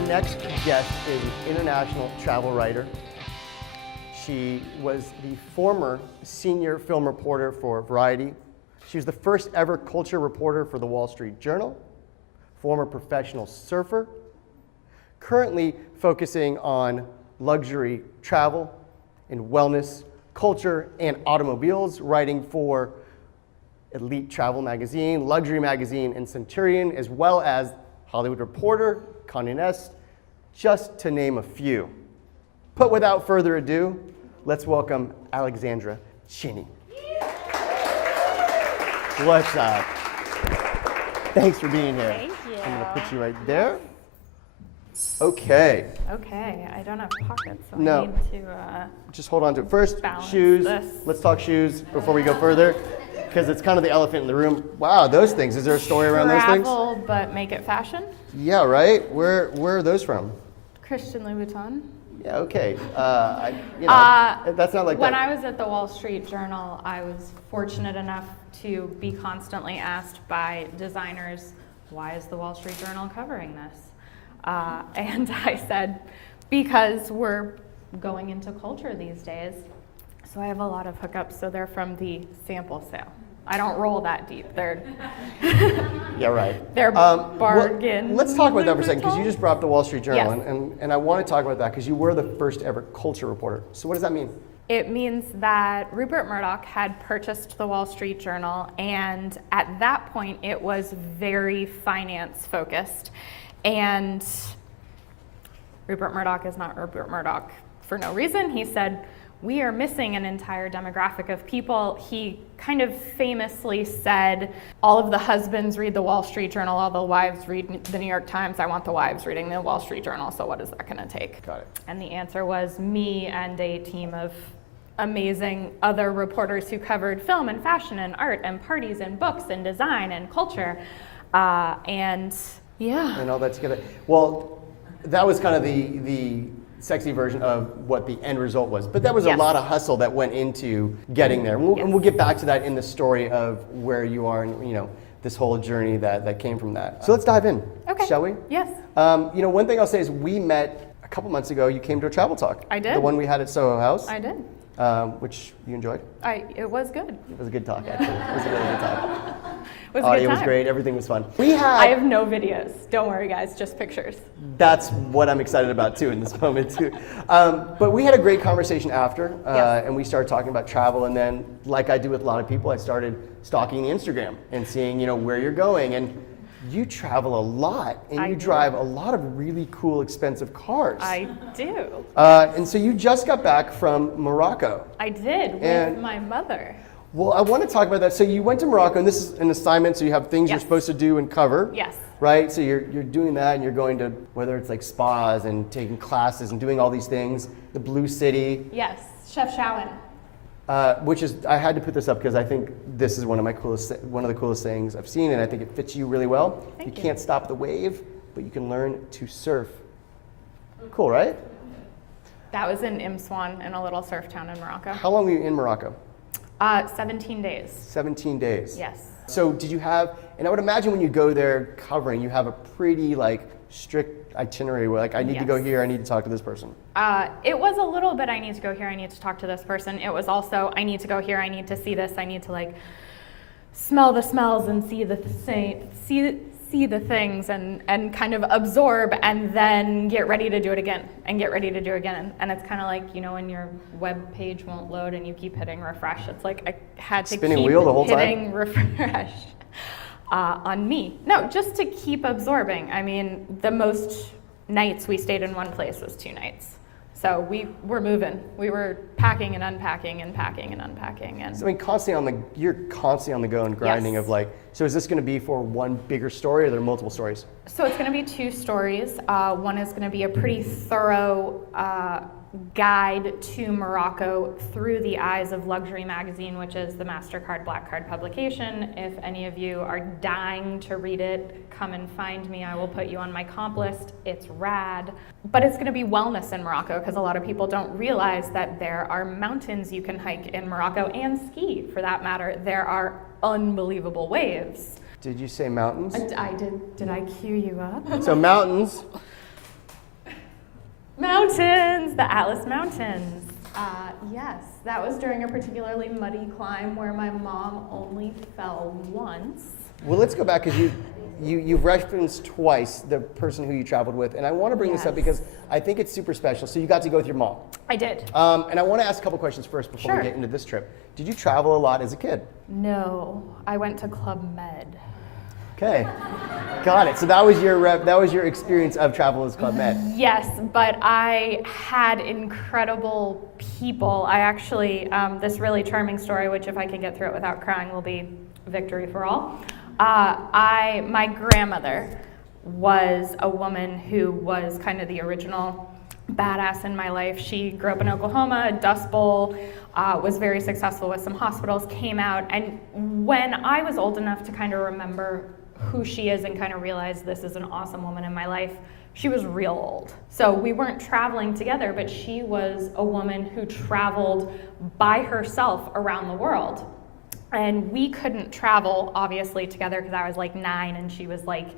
Our next guest is an international travel writer. She was the former senior film reporter for Variety. She was the first ever culture reporter for the Wall Street Journal, former professional surfer, currently focusing on luxury travel and wellness, culture, and automobiles, writing for Elite Travel Magazine, Luxury Magazine, and Centurion, as well as Hollywood Reporter, Condé Nast, just to name a few. But without further ado, let's welcome Alexandra Cheney. What's up? Thanks for being here. Thank you. I'm gonna put you right there. Okay. Okay, I don't have pockets, so No. I need to Just hold on to it. First, balance shoes. this. Let's talk shoes before we go further, because it's kind of the elephant in the room. Wow, those things. Is there a story around those things? travel, but make it fashion. Yeah, right? Where are those from? Christian Louboutin. Yeah, okay. That's not like When that. I was at the Wall Street Journal, I was fortunate enough to be constantly asked by designers, why is the Wall Street Journal covering this? And I said, because we're going into culture these days. So I have a lot of hookups, so they're from the sample sale. I don't roll that deep. They're Yeah, right. they're bargain. Let's talk about that for a second, because you just brought up the Wall Street Journal, Yes. and I want to talk about that because you were the first ever culture reporter. So what does that mean? It means that Rupert Murdoch had purchased the Wall Street Journal, and at that point it was very finance focused. And Rupert Murdoch is not Rupert Murdoch for no reason. He said, we are missing an entire demographic of people. He kind of famously said, all of the husbands read the Wall Street Journal, all the wives read the New York Times. I want the wives reading the Wall Street Journal, so what is that gonna take? Got it. And the answer was me and a team of amazing other reporters who covered film and fashion and art and parties and books and design and culture. And yeah. And all that together. Well, that was kind of the sexy version of what the end result was. But that was a Yes. lot of hustle that went into getting there. And we'll get back to that in the story of where you are and this whole journey that came from that. So let's dive in, Okay. shall we? Yes. One thing I'll say is we met a couple months ago. You came to a travel talk. I did. The one we had at Soho House. I did. Which you enjoyed. It was good. It was a good talk, actually. It was a really good talk. It was a Audio good was time. great. Everything was fun. I have no videos. Don't worry, guys. Just pictures. That's what I'm excited about too in this moment too. But we had a great conversation after, Yes. and we started talking about travel. And then, like I do with a lot of people, I started stalking the Instagram and seeing where you're going. And you travel a lot, and I you do. drive a lot of really cool, expensive cars. I do. And so you just got back from Morocco. I did with And- my mother. Well, I want to talk about that. So you went to Morocco, and this is an assignment. So you have things you're Yes. supposed to do and cover. Yes. Right? So you're doing that, and you're going to, whether it's like spas and taking classes and doing all these things, the Blue City, Yes. Chef Shawan. which is, I had to put this up because I think this is one of the coolest things I've seen, and I think it fits you really well. Thank you. Can't stop the wave, but you can learn to surf. Cool, right? That was in Imswan, in a little surf town in Morocco. How long were you in Morocco? 17 days. 17 days. Yes. So did you have, and I would imagine when you go there covering, you have a pretty strict itinerary where I need to go Yes. here, I need to talk to this person. It was a little bit, I need to go here, I need to talk to this person. It was also, I need to go here, I need to see this, I need to smell the smells and see the things and kind of absorb and then get ready to do it again and get ready to do it again. And it's kind of like, when your web page won't load and you keep hitting refresh, it's like I had to Spinning keep wheel the whole time? hitting refresh on me. No, just to keep absorbing. I mean, the most nights we stayed in one place was 2 nights. So we were moving. We were packing and unpacking and packing and unpacking. And So, you're constantly on the go and grinding Yes. of so is this going to be for one bigger story or are there multiple stories? So it's going to be 2 stories. One is going to be a pretty thorough guide to Morocco through the eyes of Luxury Magazine, which is the MasterCard Black Card publication. If any of you are dying to read it, come and find me. I will put you on my comp list. It's rad. But it's going to be wellness in Morocco because a lot of people don't realize that there are mountains you can hike in Morocco and ski, for that matter. There are unbelievable waves. Did you say mountains? I did. Did I cue you up? So mountains, Mountains, the Atlas Mountains. Yes, that was during a particularly muddy climb where my mom only fell once. Well, let's go back because you've referenced twice the person who you traveled with, and I want to bring this up because I think it's super special. So you got to go with your mom. I did. And I want to ask a couple questions first before we get into this trip. Did you travel a lot as a kid? No, I went to Club Med. Okay, got it. So that was your experience of travel as Club Med. Yes, but I had incredible people. I actually, this really charming story, which if I can get through it without crying will be victory for all. My grandmother was a woman who was kind of the original badass in my life. She grew up in Oklahoma, Dust Bowl, was very successful with some hospitals, came out, and when I was old enough to kind of remember who she is and kind of realize this is an awesome woman in my life, she was real old. So we weren't traveling together, but she was a woman who traveled by herself around the world. And we couldn't travel, obviously, together because I was like 9 and she was like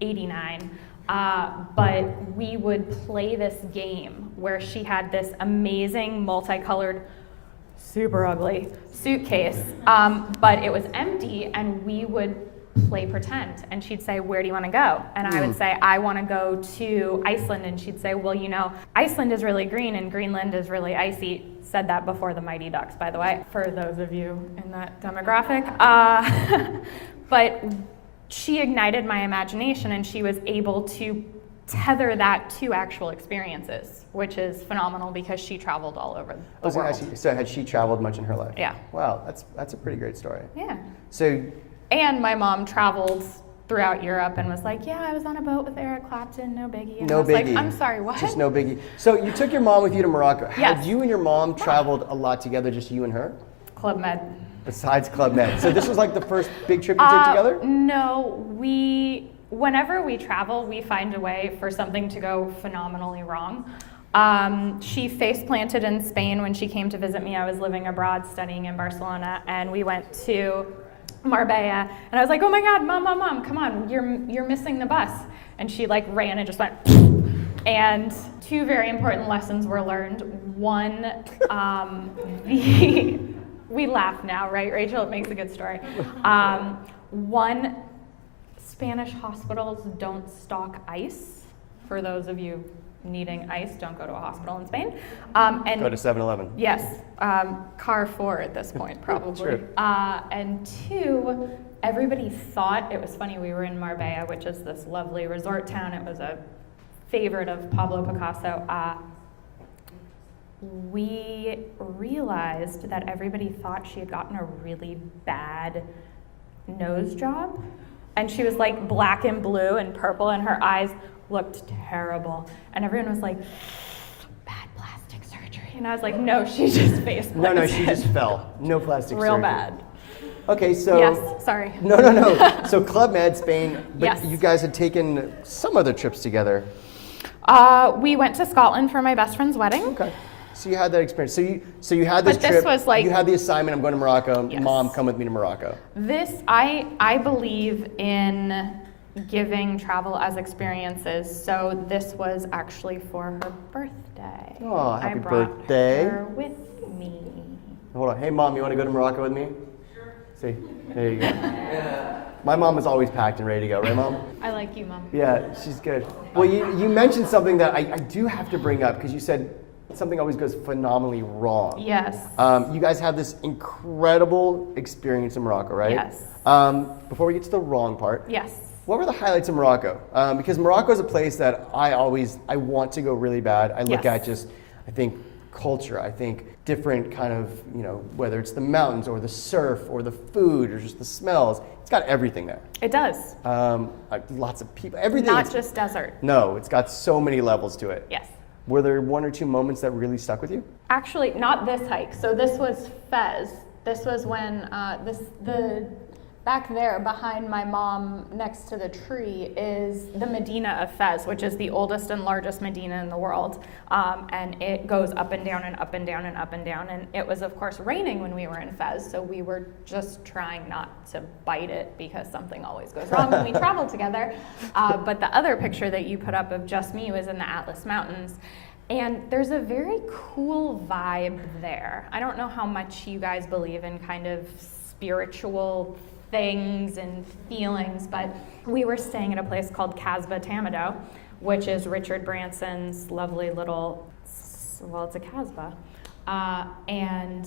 89. But we would play this game where she had this amazing multicolored, super ugly suitcase, but it was empty, and we would play pretend. And she'd say, "Where do you want to go?" And I would say, "I want to go to Iceland." And she'd say, "Well, you know, Iceland is really green and Greenland is really icy." Said that before the Mighty Ducks, by the way, for those of you in that demographic. But she ignited my imagination, and she was able to tether that to actual experiences, which is phenomenal because she traveled all over the world. Ask you, so had she traveled much in her life? Yeah. Wow, that's a pretty great story. Yeah. So. And my mom traveled throughout Europe and was like, "Yeah, I was on a boat with Eric Clapton, no biggie." And I was like, "I'm sorry, what?" Just no biggie. So you took your mom with you to Morocco. Yes. Had you and your mom traveled a lot together, just you and her? Club Med. Besides Club Med. So this was like the first big trip you took together? No, whenever we travel, we find a way for something to go phenomenally wrong. She face planted in Spain when she came to visit me. I was living abroad studying in Barcelona, and we went to Marbella, and I was like, "Oh my God, mom, come on, you're missing the bus." And she like ran and just went, and 2 very important lessons were learned. One, we laugh now, right, Rachel? It makes a good story. One, Spanish hospitals don't stock ice. For those of you needing ice, don't go to a hospital in Spain. And go to 7-Eleven. Yes, Carrefour at this point, probably. True. And 2, everybody thought, it was funny, we were in Marbella, which is this lovely resort town. It was a favorite of Pablo Picasso. We realized that everybody thought she had gotten a really bad nose job. And she was like black and blue and purple, and her eyes looked terrible. And everyone was like, "Bad plastic surgery." And I was like, "No, she just face planted." No, she just fell. No plastic surgery. Real bad. Okay, so. Yes, sorry. No. So Club Med, Spain, but Yes. you guys had taken some other trips together. We went to Scotland for my best friend's wedding. Okay. So you had that experience. So you had this But this trip. was like- you had the assignment. I'm going to Morocco. Yes. Mom, come with me to Morocco. I believe in giving travel as experiences. So this was actually for her birthday. Oh, happy I brought birthday. her with me. Hold on. Hey, Mom, you want to go to Morocco with me? Sure. See, there you go. My mom is always packed and ready to go, right, Mom? I like you, Mom. Yeah, she's good. Well, you mentioned something that I do have to bring up because you said something always goes phenomenally wrong. Yes. You guys have this incredible experience in Morocco, right? Yes. Before we get to the wrong part, Yes. what were the highlights of Morocco? Because Morocco is a place that I want to go really bad. I look Yes. at just, I think, culture. I think different kind of, whether it's the mountains or the surf or the food or just the smells. It's got everything there. It does. Lots of people, everything. Not just desert. No, it's got so many levels to it. Yes. Were there 1 or 2 moments that really stuck with you? Actually, not this hike. So this was Fez. This was when the back there behind my mom next to the tree is the Medina of Fez, which is the oldest and largest Medina in the world. And it goes up and down and up and down and up and down. And it was, of course, raining when we were in Fez. So we were just trying not to bite it because something always goes wrong when we travel together. But the other picture that you put up of just me was in the Atlas Mountains. And there's a very cool vibe there. I don't know how much you guys believe in kind of spiritual things and feelings, but we were staying at a place called Casbah Tamado, which is Richard Branson's lovely little, well, it's a Casbah. And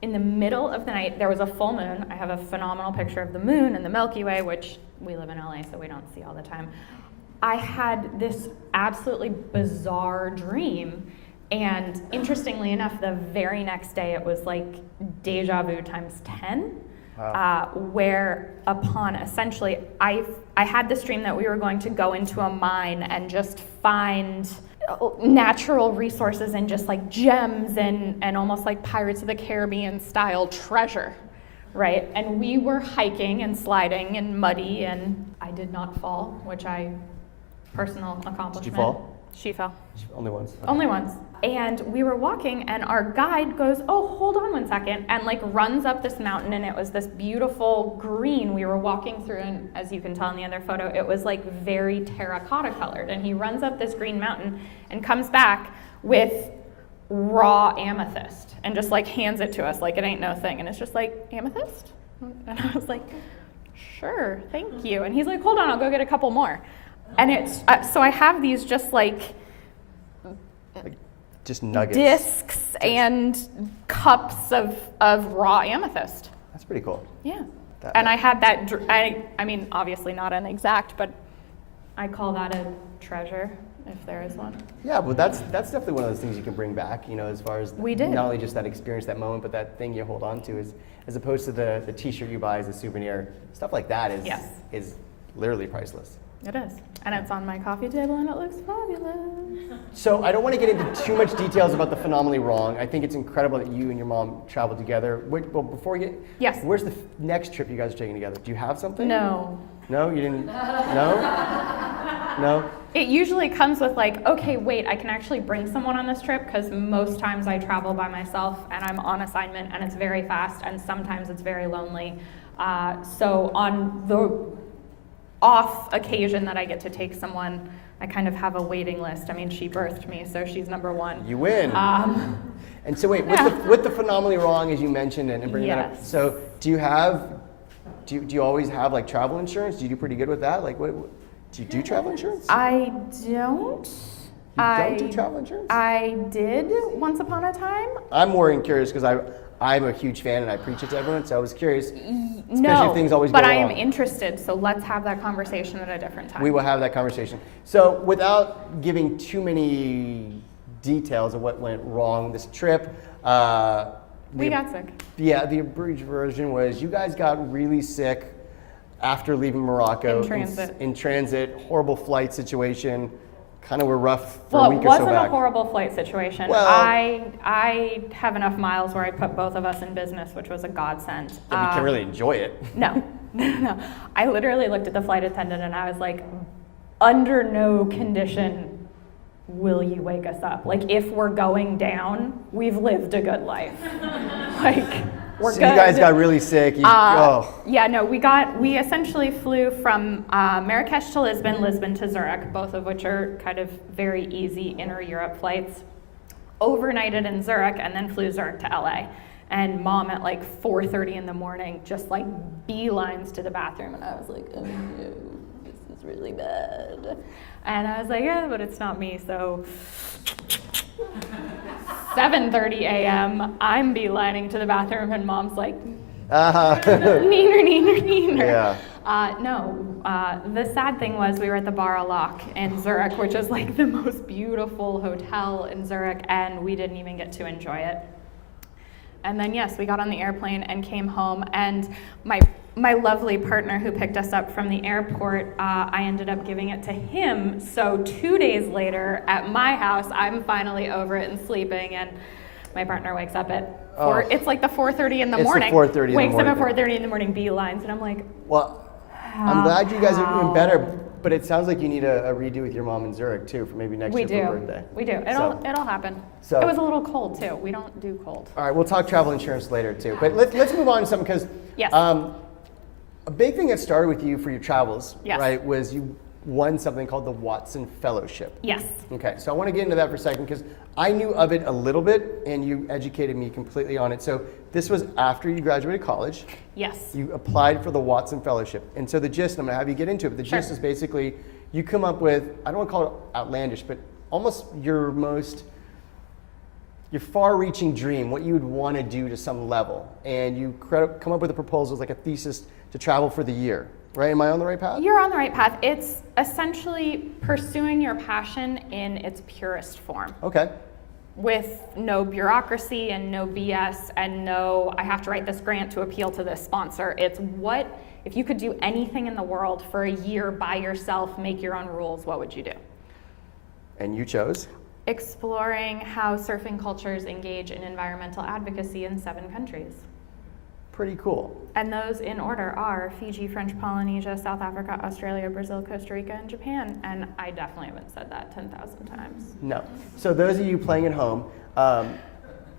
in the middle of the night, there was a full moon. I have a phenomenal picture of the moon and the Milky Way, which we live in LA, so we don't see all the time. I had this absolutely bizarre dream, and interestingly enough, the very next day it was like deja vu times 10. Wow. Where upon essentially, I had this dream that we were going to go into a mine and just find natural resources and just like gems and almost like Pirates of the Caribbean style treasure, right? And we were hiking and sliding and muddy, and I did not fall, which personal accomplishment. Did you fall? She fell. Only once? Okay. Only once. And we were walking, and our guide goes, oh, hold on 1 second, and like runs up this mountain, and it was this beautiful green we were walking through, and as you can tell in the other photo, it was like very terracotta colored, and he runs up this green mountain and comes back with raw amethyst and just like hands it to us like it ain't no thing, and it's just like, amethyst? And I was like, sure, thank you. And he's like, hold on, I'll go get a couple more. And it's, so I have these just like just nuggets. Discs and cups of raw amethyst. That's pretty cool. Yeah. And I had that, I mean, obviously not an exact, but I call that a treasure, if there is one. Yeah, but that's definitely one of those things you can bring back, you know, as far as we did. Not only just that experience, that moment, but that thing you hold on to, is, as opposed to the t-shirt you buy as a souvenir. Stuff like that is literally priceless. It is. And it's on my coffee table, and it looks fabulous. So I don't want to get into too much details about the Phenomenally Wrong. I think it's incredible that you and your mom traveled together. Well, before you get, yes. Where's the next trip you guys are taking together? Do you have something? No. No, you didn't? No? No? It usually comes with like, okay, wait, I can actually bring someone on this trip, because most times I travel by myself and I'm on assignment and it's very fast, and sometimes it's very lonely. So on the off occasion that I get to take someone, I kind of have a waiting list. I mean, she birthed me, so she's number one. You win. And so wait, with the Phenomenally Wrong, as you mentioned, and bringing that up, so do you always have like travel insurance? Do you do pretty good with that? Like, what do you do travel insurance? I don't. You don't do travel insurance? I did once upon a time. I'm more curious because I'm a huge fan and I preach it to everyone, so I was curious, especially if things always go wrong. But I am interested, so let's have that conversation at a different time. We will have that conversation. So without giving too many details of what went wrong this trip, we got sick. Yeah, the abridged version was you guys got really sick after leaving Morocco. In transit, horrible flight situation. Kind of were rough for a week or so back. Well, it wasn't a horrible flight situation. Well, I have enough miles where I put both of us in business, which was a godsend. And you can really enjoy it. No. I literally looked at the flight attendant and I was like, under no condition will you wake us up. Like, if we're going down, we've lived a good life. Like, we're good. So you guys got really sick. Yeah, no, we essentially flew from Marrakesh to Lisbon, Lisbon to Zurich, both of which are kind of very easy inner Europe flights. Overnighted in Zurich and then flew Zurich to LA. And mom at like 4:30 in the morning just like beelines to the bathroom, and I was like, oh no, this is really bad. And I was like, yeah, but it's not me, so 7:30 a.m., I'm beelining to the bathroom, and mom's like, neener. Yeah. The sad thing was we were at the Bar au Lac in Zurich, which is like the most beautiful hotel in Zurich, and we didn't even get to enjoy it. And then, yes, we got on the airplane and came home, and my lovely partner who picked us up from the airport, I ended up giving it to him. So 2 days later at my house, I'm finally over it and sleeping, and my partner wakes up at it's like the 4:30 in the morning. It's the 4:30 in the morning. Wakes up at 4:30 in the morning, beelines, and I'm like, well, I'm glad you guys are doing better, but it sounds like you need a redo with your mom in Zurich too for maybe next year for your birthday. We do. It'll happen. So, it was a little cold too. We don't do cold. All right, we'll talk travel insurance later too. But let's move on to something, because yes. A big thing that started with you for your travels, yes. right, was won something called the Watson Fellowship. Yes. Okay, so I want to get into that for a second because I knew of it a little bit and you educated me completely on it. So this was after you graduated college. Yes. You applied for the Watson Fellowship. And so the gist, I'm going to have you get into it, but the gist is basically you come up with, I don't want to call it outlandish, but almost your far-reaching dream, what you would want to do to some level. And you come up with a proposal, like a thesis to travel for the year. Right? Am I on the right path? You're on the right path. It's essentially pursuing your passion in its purest form. Okay. With no bureaucracy and no BS and no, I have to write this grant to appeal to this sponsor. It's what, if you could do anything in the world for a year by yourself, make your own rules, what would you do? And you chose? Exploring how surfing cultures engage in environmental advocacy in 7 countries. Pretty cool. And those in order are Fiji, French Polynesia, South Africa, Australia, Brazil, Costa Rica, and Japan. And I definitely haven't said that 10,000 times. No. So those of you playing at home,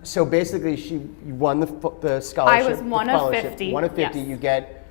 so basically you won the scholarship. I was one of 50. One of 50. Yes. You get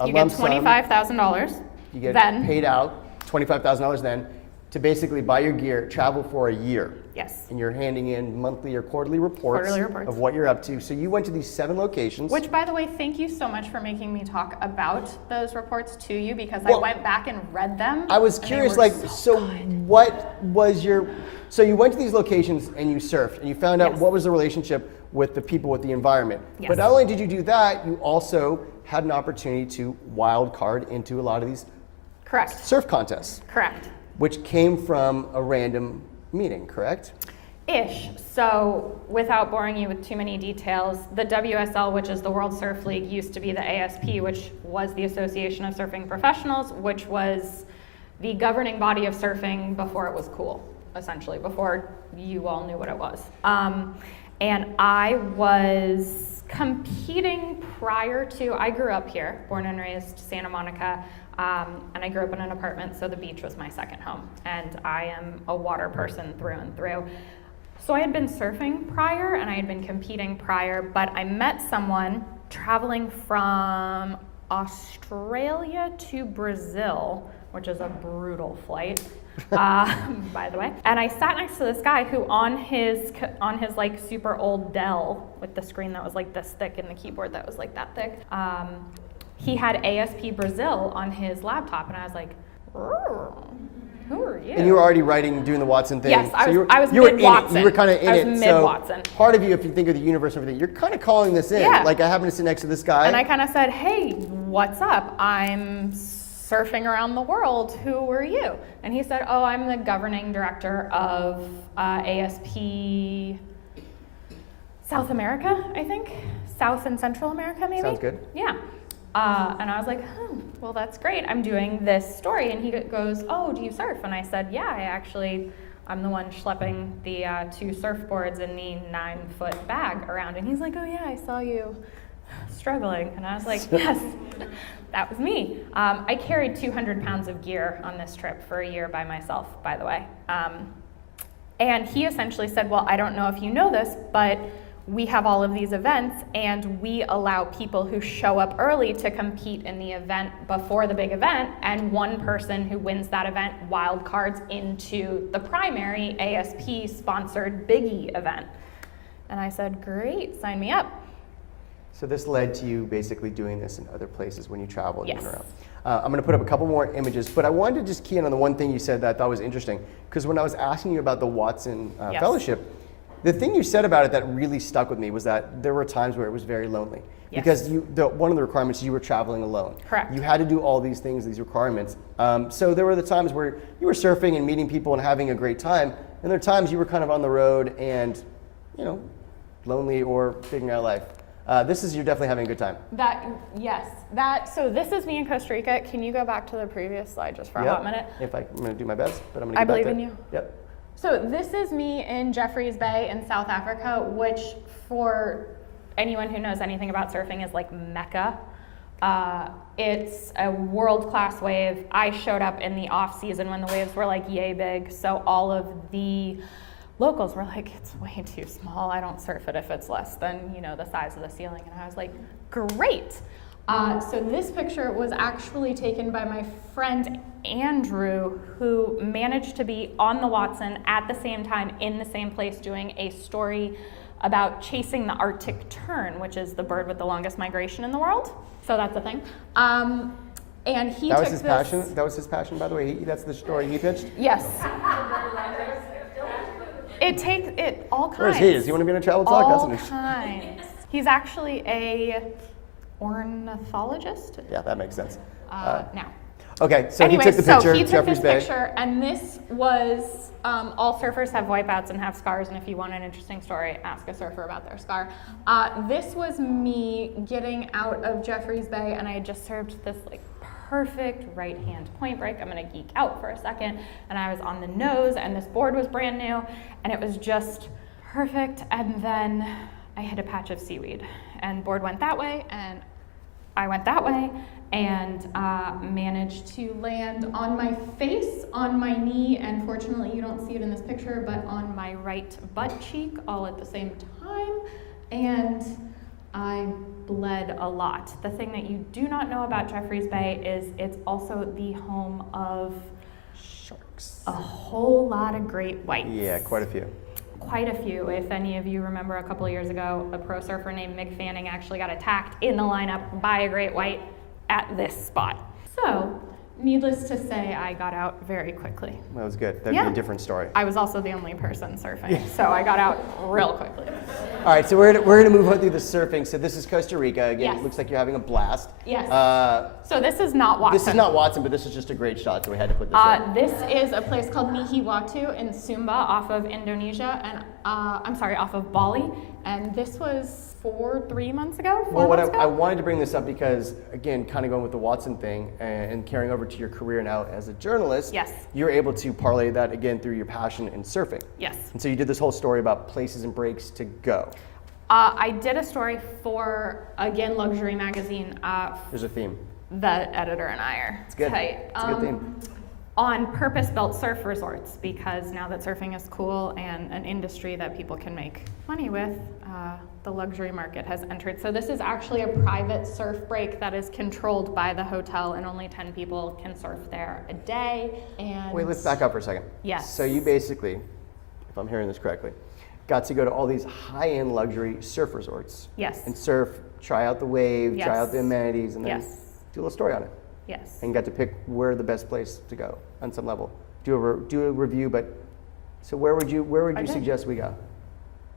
a You lump get sum. $25,000. You get then. paid out $25,000 then to basically buy your gear, travel for a year. Yes. And you're handing in monthly or quarterly reports of what you're up to. So you went to these 7 locations. Which, by the way, thank you so much for making me talk about those reports to you because I went back and read them. I was curious, like, so what was your, so you went to these locations and you surfed and you found out what was the relationship with the people, with the environment. Yes. But not only did you do that, you also had an opportunity to wild card into a lot of these Correct. surf contests. Correct. Which came from a random meeting, correct? Ish. So, without boring you with too many details, the WSL, which is the World Surf League, used to be the ASP, which was the Association of Surfing Professionals, which was the governing body of surfing before it was cool, essentially, before you all knew what it was. And I was competing prior to, I grew up here, born and raised Santa Monica. And I grew up in an apartment, so the beach was my second home. And I am a water person through and through. So I had been surfing prior, and I had been competing prior, but I met someone traveling from Australia to Brazil, which is a brutal flight, by the way. And I sat next to this guy who on his like super old Dell with the screen that was like this thick and the keyboard that was like that thick, he had ASP Brazil on his laptop, and I was like, who are you? And you were already doing the Watson thing. Yes, I was you were mid-Watson. You were kind of in I it. was mid-Watson. So part of you, if you think of the universe and everything, you're kind of calling this in. Yeah. Like I happen to sit next to this guy. And I kind of said, hey, what's up? I'm surfing around the world. Who are you? And he said, oh, I'm the governing director of ASP South America, I think. South and Central America, maybe? Sounds good. Yeah. And I was like, well, that's great. I'm doing this story. And he goes, oh, do you surf? And I said, yeah, I'm the one schlepping the 2 surfboards in the 9-foot bag around. And he's like, oh, yeah, I saw you struggling. And I was like, yes, that was me. I carried 200 pounds of gear on this trip for a year by myself, by the way. And he essentially said, well, I don't know if you know this, but we have all of these events, and we allow people who show up early to compete in the event before the big event, and one person who wins that event wild cards into the primary ASP-sponsored Biggie event. And I said, great, sign me up. So this led to you basically doing this in other places when you travel and Yes. went around. I'm going to put up a couple more images, but I wanted to just key in on the one thing you said that I thought was interesting, because when I was asking you about the Watson Yes. Fellowship, the thing you said about it that really stuck with me was that there were times where it was very lonely. Yes. Because one of the requirements, you were traveling alone. Correct. You had to do all these things, these requirements. So there were the times where you were surfing and meeting people and having a great time, and there are times you were kind of on the road and, lonely or figuring out life. You're definitely having a good time. So this is me in Costa Rica. Can you go back to the previous slide just for a hot minute? I'm going to do my best, but I'm going to I get back believe there. in you. Yep. So this is me in Jeffreys Bay in South Africa, which for anyone who knows anything about surfing is like Mecca. It's a world-class wave. I showed up in the off-season when the waves were like yay big, so all of the locals were like, it's way too small. I don't surf it if it's less than, the size of the ceiling. And I was like, great. So this picture was actually taken by my friend Andrew, who managed to be on the Watson at the same time in the same place doing a story about chasing the Arctic tern, which is the bird with the longest migration in the world. So that's a thing. And he That took was his this, passion. That was his passion, by the way. That's the story he pitched. Yes. It takes it all kinds. Where's he? Does he want to be in a travel talk? All That's kinds. He's actually a ornithologist. Yeah, that makes sense. Now. Okay, so Anyways, he took the picture. so he took Jeffrey's this Bay. picture, and this was all surfers have wipeouts and have scars. And if you want an interesting story, ask a surfer about their scar. This was me getting out of Jeffrey's Bay, and I had just served this like perfect right-hand point break. I'm gonna geek out for a second, and I was on the nose, and this board was brand new, and it was just perfect. And then I hit a patch of seaweed, and board went that way, and I went that way, and managed to land on my face, on my knee, and fortunately you don't see it in this picture, but on my right butt cheek all at the same time, and I bled a lot. The thing that you do not know about Jeffrey's Bay is it's also the home of Sharks. a whole lot of great whites. Yeah, quite a few. Quite a few. If any of you remember a couple of years ago, a pro surfer named Mick Fanning actually got attacked in the lineup by a great white at this spot. So, needless to say, I got out very quickly. That was good. That'd be a different story. I was also the only person surfing, so I got out real quickly. All right, so we're gonna move on through the surfing. So this is Costa Rica. Again, Yes. it looks like you're having a blast. Yes. So this is not Watson. This is not Watson, but this is just a great shot, so we had to put this in. This is a place called Nihiwatu in Sumba off of Indonesia, and off of Bali. And this was 3 months ago, Well, months ago? I wanted to bring this up because, again, kind of going with the Watson thing and carrying over to your career now as a journalist, Yes. you're able to parlay that again through your passion in surfing. Yes. And so you did this whole story about places and breaks to go. I did a story for, again, Luxury Magazine. There's a theme. The editor and I are It's good. tight. It's a good theme. On purpose-built surf resorts, because now that surfing is cool and an industry that people can make money with, the luxury market has entered. So this is actually a private surf break that is controlled by the hotel, and only 10 people can surf there a day. And Wait, let's back up for a second. Yes. So you basically, if I'm hearing this correctly, got to go to all these high-end luxury surf resorts. Yes. And surf, try out the wave, try Yes. out the amenities, and then Yes. do a little story on it. Yes. And got to pick where the best place to go on some level. Do a review, but so where would you I did. suggest we go?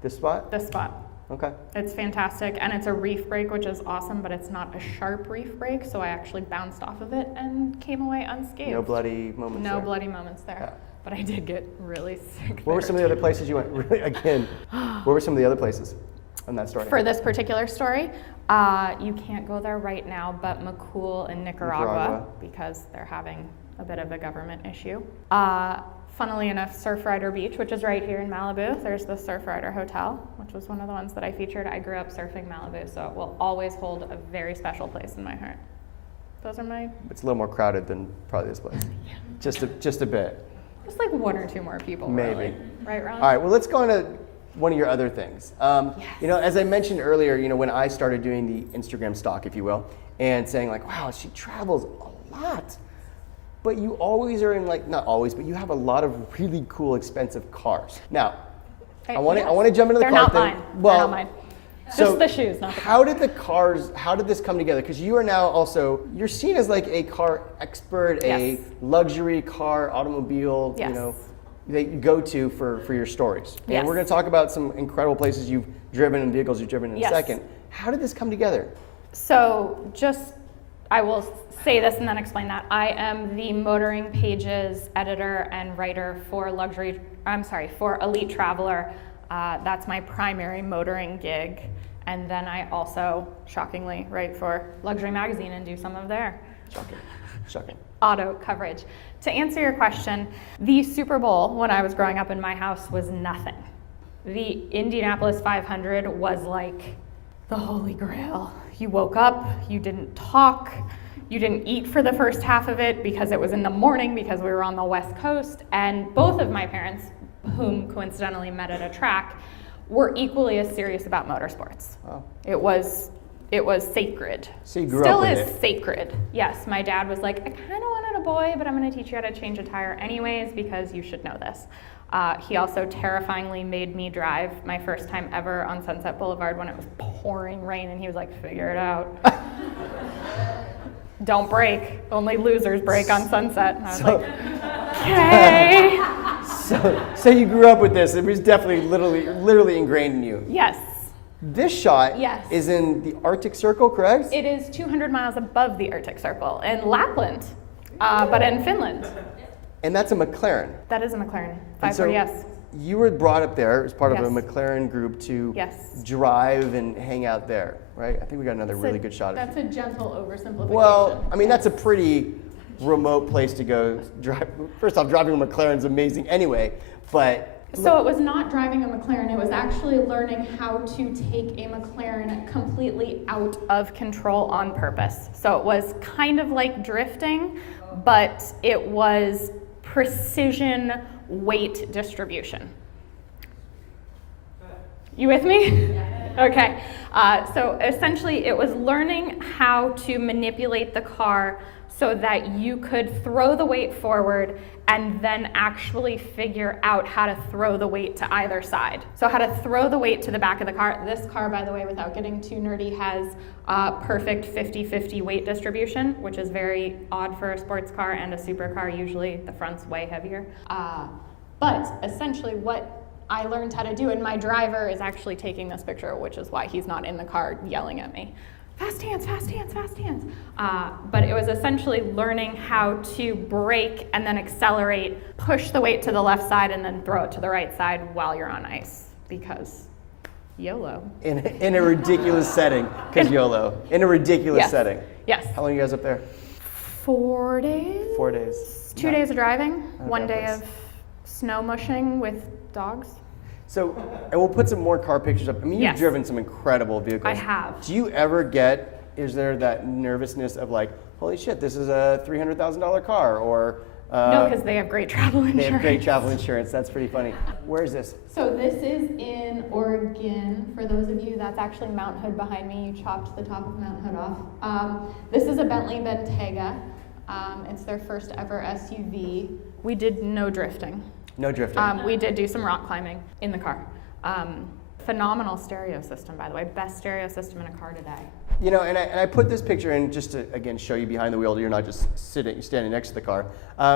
This spot? This spot. Okay. It's fantastic, and it's a reef break, which is awesome, but it's not a sharp reef break, so I actually bounced off of it and came away unscathed. No bloody moments No there. bloody moments there. Yeah. But I did get really sick. What were some of the other places you went? Really, again, what were some of the other places on that story? For this particular story, you can't go there right now, but McCool in Nicaragua, because they're having a bit of a government issue. Funnily enough, Surfrider Beach, which is right here in Malibu, there's the Surfrider Hotel, which was one of the ones that I featured. I grew up surfing Malibu, so it will always hold a very special place in my heart. Those are my... It's a little more crowded than probably this place. Just a bit. Just like one or two more people, Maybe. really. Right, Ron? All right, well, let's go on to one of your other things. You know, as I mentioned earlier, you know, when I started doing the Instagram stock, if you will, and saying like, wow, she travels a lot. But you always are in like, not always, but you have a lot of really cool, expensive cars. Now, I want to jump into the They're car not thing. mine. Well, They're not mine. so Just the shoes, not the how did this come together? Because you are now also, you're seen as like a car expert, a Yes. luxury car, automobile, Yes. you know, that you go to for your stories. And Yes. we're going to talk about some incredible places you've driven and vehicles you've driven in Yes. a second. How did this come together? So I will say this and then explain that. I am the Motoring Pages editor and writer for for Elite Traveler. That's my primary motoring gig. And then I also, shockingly, write for Luxury Magazine and do some of their Shocking. auto coverage. To answer your question, the Super Bowl when I was growing up in my house was nothing. The Indianapolis 500 was like the holy grail. You woke up, you didn't talk, you didn't eat for the first half of it because it was in the morning because we were on the West Coast, and both of my parents, whom coincidentally met at a track, were equally as serious about motorsports. Wow. It was it was sacred. So you grew Still up with is it. sacred. Yes, my dad was like, I kind of wanted a boy, but I'm going to teach you how to change a tire anyways because you should know this. He also terrifyingly made me drive my first time ever on Sunset Boulevard when it was pouring rain, and he was like, figure it out. Don't brake. Only losers brake on Sunset. And I was like, okay. So you grew up with this. It was definitely literally ingrained in you. Yes. This shot Yes. is in the Arctic Circle, correct? It is 200 miles above the Arctic Circle in Lapland, but in Finland. And that's a McLaren. That is a McLaren And so 540S. you were brought up there as part of a Yes. McLaren group to Yes. drive and hang out there, right? I think we got another really good shot of That's a gentle oversimplification. Well, I mean, that's a pretty remote place to go drive. First off, driving a McLaren is amazing anyway, but So it was not driving a McLaren, it was actually learning how to take a McLaren completely out of control on purpose. So it was kind of like drifting, but it was precision weight distribution. You with me? Okay. So essentially it was learning how to manipulate the car so that you could throw the weight forward and then actually figure out how to throw the weight to either side. So how to throw the weight to the back of the car. This car, by the way, without getting too nerdy, has perfect 50-50 weight distribution, which is very odd for a sports car and a supercar. Usually the front's way heavier. But essentially what I learned how to do, and my driver is actually taking this picture, which is why he's not in the car yelling at me. Fast hands, fast hands, fast hands. But it was essentially learning how to brake and then accelerate, push the weight to the left side and then throw it to the right side while you're on ice, because YOLO. in a ridiculous setting, because YOLO. In a ridiculous Yes. setting. Yes. How long are you guys up there? 4 days? 4 days. 2 days of driving, Not 1 bad day place. of snow mushing with dogs. So, and we'll put some more car pictures up. I mean, you've Yes. driven some incredible vehicles. I have. Do you ever get, is there that nervousness of like, holy shit, this is a $300,000 car, or No, because they have great travel insurance. they have great travel insurance. That's pretty funny. Where is this? So this is in Oregon. For those of you, that's actually Mount Hood behind me. You chopped the top of Mount Hood off. This is a Bentley Bentayga. It's their first ever SUV. We did no drifting. No drifting. We did do some rock climbing in the car. Phenomenal stereo system, by the way. Best stereo system in a car today. You know, and I put this picture in just to, again, show you behind the wheel. You're not just standing next to the car.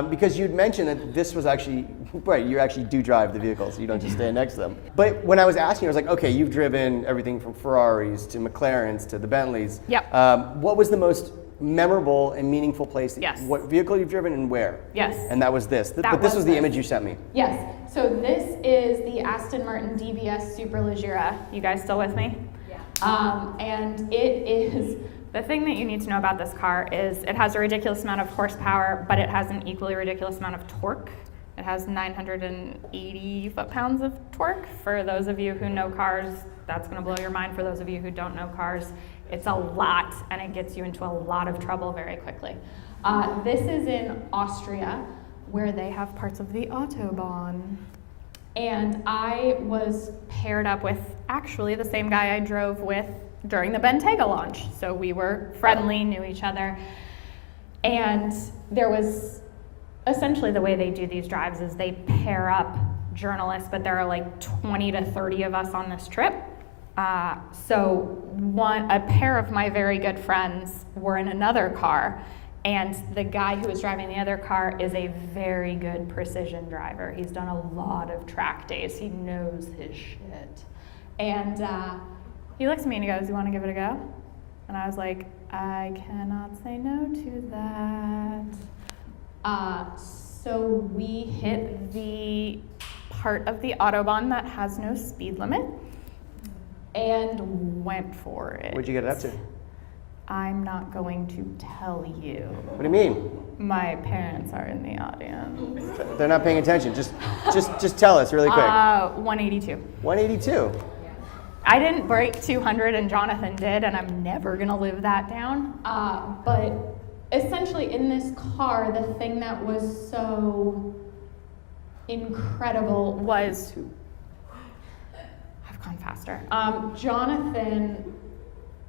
Because you'd mentioned that this was actually, right, you actually do drive the vehicles. You don't just stand next to them. But when I was asking, I was like, okay, you've driven everything from Ferraris to McLarens to the Bentleys. Yep. What was the most memorable and meaningful place? Yes. What vehicle you've driven and where? Yes. And that was this. But this was the image you sent me. Yes. So this is the Aston Martin DBS Superleggera. You guys still with me? Yeah. And it is, the thing that you need to know about this car is it has a ridiculous amount of horsepower, but it has an equally ridiculous amount of torque. It has 980 foot-pounds of torque. For those of you who know cars, that's going to blow your mind. For those of you who don't know cars, it's a lot, and it gets you into a lot of trouble very quickly. This is in Austria, where they have parts of the Autobahn. And I was paired up with actually the same guy I drove with during the Bentayga launch. So we were friendly, knew each other. And there was, essentially the way they do these drives is they pair up journalists, but there are like 20 to 30 of us on this trip. So a pair of my very good friends were in another car, and the guy who was driving the other car is a very good precision driver. He's done a lot of track days. He knows his shit. And he looks at me and he goes, "You want to give it a go?" And I was like, "I cannot say no to that." So we hit the part of the Autobahn that has no speed limit and went for it. What'd you get it up to? I'm not going to tell you. What do you mean? My parents are in the audience. They're not paying attention. Just tell us really quick. 182. 182. I didn't break 200 and Jonathan did, and I'm never gonna live that down. But essentially in this car, the thing that was so incredible was, I've gone faster. Jonathan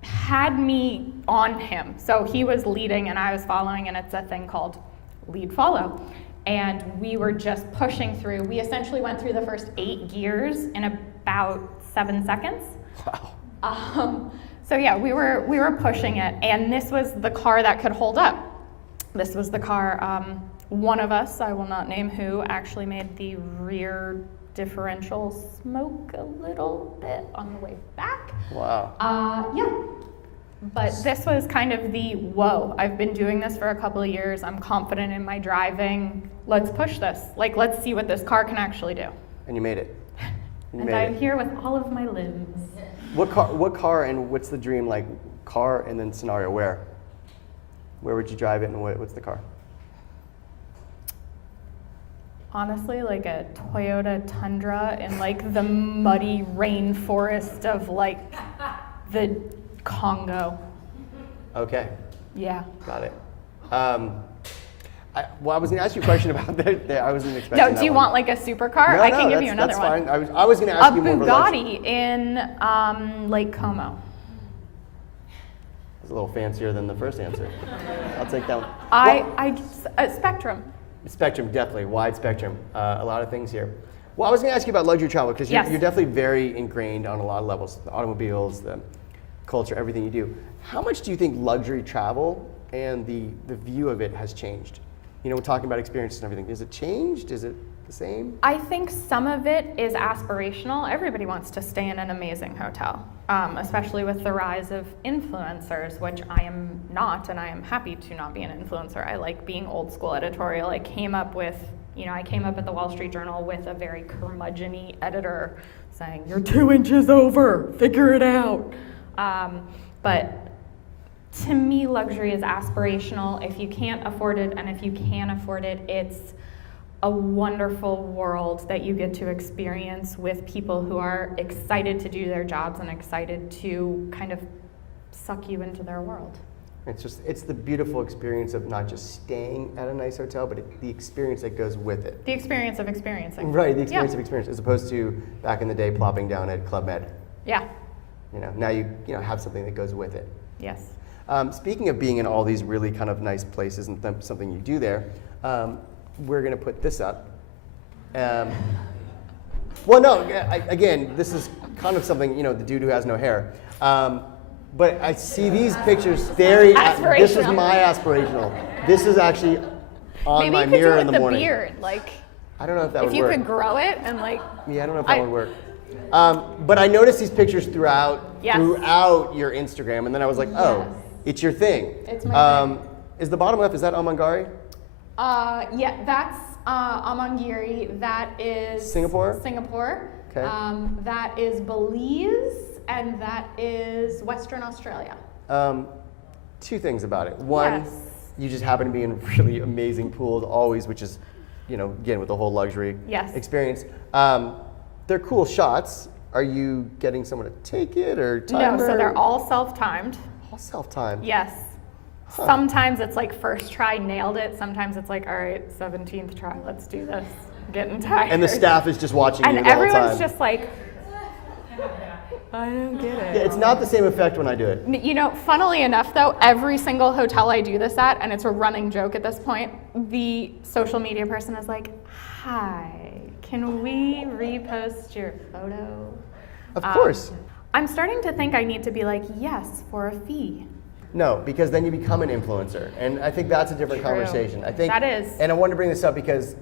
had me on him. So he was leading and I was following, and it's a thing called lead follow. And we were just pushing through. We essentially went through the first 8 gears in about 7 seconds. Wow. So yeah, we were pushing it, and this was the car that could hold up. This was the car, one of us, I will not name who, actually made the rear differential smoke a little bit on the way back. Wow. Yeah. But this was kind of the, whoa, I've been doing this for a couple of years, I'm confident in my driving, let's push this. Like, let's see what this car can actually do. And you made it. And I'm here with all of my limbs. What car and what's the dream, like, car and then scenario, where? Where would you drive it and what's the car? Honestly, like a Toyota Tundra in like the muddy rainforest of like the Congo. Okay. Yeah. Got it. I was going to ask you a question about that. I wasn't expecting that. No, do you want like a supercar? No, I can give you another that's one. Fine. I was going to ask you more of a Bugatti in Lake Como. It's a little fancier than the first answer. I'll take that one. Spectrum. Spectrum, definitely, wide spectrum. A lot of things here. Well, I was going to ask you about luxury travel because Yes. you're definitely very ingrained on a lot of levels. The automobiles, the culture, everything you do. How much do you think luxury travel and the view of it has changed? You know, we're talking about experiences and everything. Is it changed? Is it the same? I think some of it is aspirational. Everybody wants to stay in an amazing hotel, especially with the rise of influencers, which I am not, and I am happy to not be an influencer. I like being old school editorial. I came up at the Wall Street Journal with a very curmudgeon-y editor saying, "You're 2 inches over, figure it out." But to me, luxury is aspirational. If you can't afford it, and if you can afford it, it's a wonderful world that you get to experience with people who are excited to do their jobs and excited to kind of suck you into their world. It's the beautiful experience of not just staying at a nice hotel, but the experience that goes with it. The experience of experiencing. Right, the experience of experience, as opposed to back in the day plopping down at Club Med. Yeah. You know, now you have something that goes with it. Yes. Speaking of being in all these really kind of nice places and something you do there, we're going to put this up. Well, no, again, this is kind of something, the dude who has no hair. But I see these pictures very, this is my aspirational. This is actually on my mirror in the morning. Maybe you could do it with the beard, like. I don't know if that would work. If you could grow it and like. Yeah, I don't know if that would work. But I noticed these pictures throughout your Instagram, and then I was like, oh, it's your thing. It's my thing. Is the bottom left, is that Amangari? Yeah, that's Amangiri. That is Singapore? Singapore. Okay. That is Belize, and that is Western Australia. 2 things about it. One, you just happen to be in really amazing pools always, which is, again, with the whole luxury experience. They're cool shots. Are you getting someone to take it or timer? No, so they're all self-timed. All self-timed? Yes. Huh. Sometimes it's like first try, nailed it. Sometimes it's like, all right, 17th try, let's do this. I'm getting tired. And the staff is just watching you the whole time. And everyone's just like, I don't get it. Yeah, it's not the same effect when I do it. Funnily enough though, every single hotel I do this at, and it's a running joke at this point, the social media person is like, hi, can we repost your photo? Of course. I'm starting to think I need to be like, yes, for a fee. No, because then you become an influencer. And I think that's a different conversation. I think that is. And I wanted to bring this up because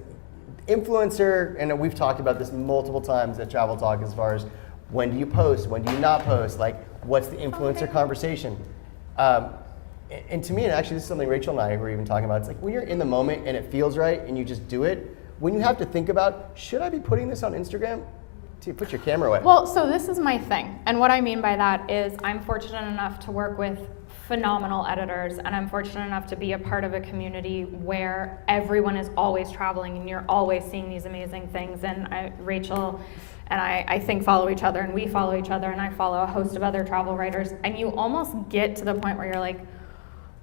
influencer, and we've talked about this multiple times at Travel Talk as far as when do you post, when do you not post, like what's the influencer conversation? And to me, and actually this is something Rachel and I were even talking about, it's like when you're in the moment and it feels right and you just do it, when you have to think about, should I be putting this on Instagram? To put your camera away. Well, so this is my thing. And what I mean by that is I'm fortunate enough to work with phenomenal editors, and I'm fortunate enough to be a part of a community where everyone is always traveling and you're always seeing these amazing things. And Rachel and I think follow each other, and we follow each other, and I follow a host of other travel writers, and you almost get to the point where you're like,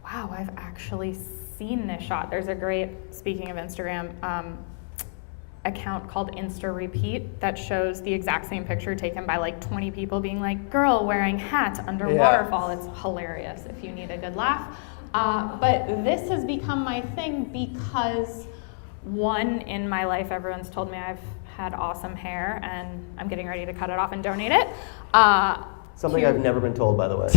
wow, I've actually seen this shot. There's a great, speaking of Instagram, account called Insta Repeat that shows the exact same picture taken by like 20 people being like, girl wearing hat under waterfall. It's hilarious if you need a good laugh. But this has become my thing because, one, in my life, everyone's told me I've had awesome hair and I'm getting ready to cut it off and donate it. Something I've never been told, by the way.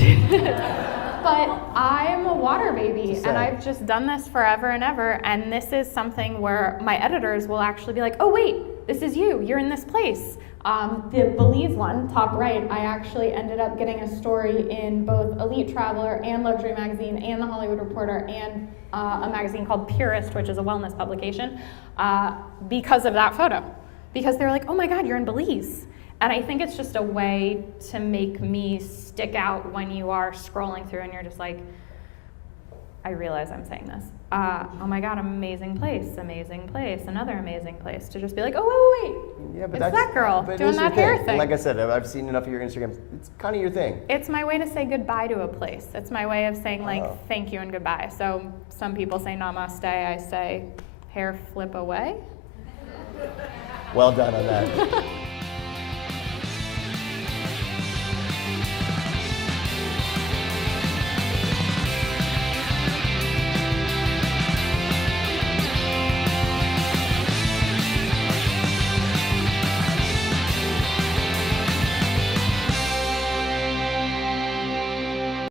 But I'm a water baby, and I've just done this forever and ever, and this is something where my editors will actually be like, oh wait, this is you, you're in this place. The Belize one, top right, I actually ended up getting a story in both Elite Traveler and Luxury Magazine and The Hollywood Reporter and a magazine called Purist, which is a wellness publication, because of that photo. Because they were like, oh my God, you're in Belize. And I think it's just a way to make me stick out when you are scrolling through and you're just like, I realize I'm saying this. Oh my God, amazing place, another amazing place. To just be like, oh, wait. Yeah, but it's that girl doing that hair thing. And like I said, I've seen enough of your Instagram. It's kind of your thing. It's my way to say goodbye to a place. It's my way of saying like, thank you and goodbye. So some people say namaste, I say hair flip away. Well done on that.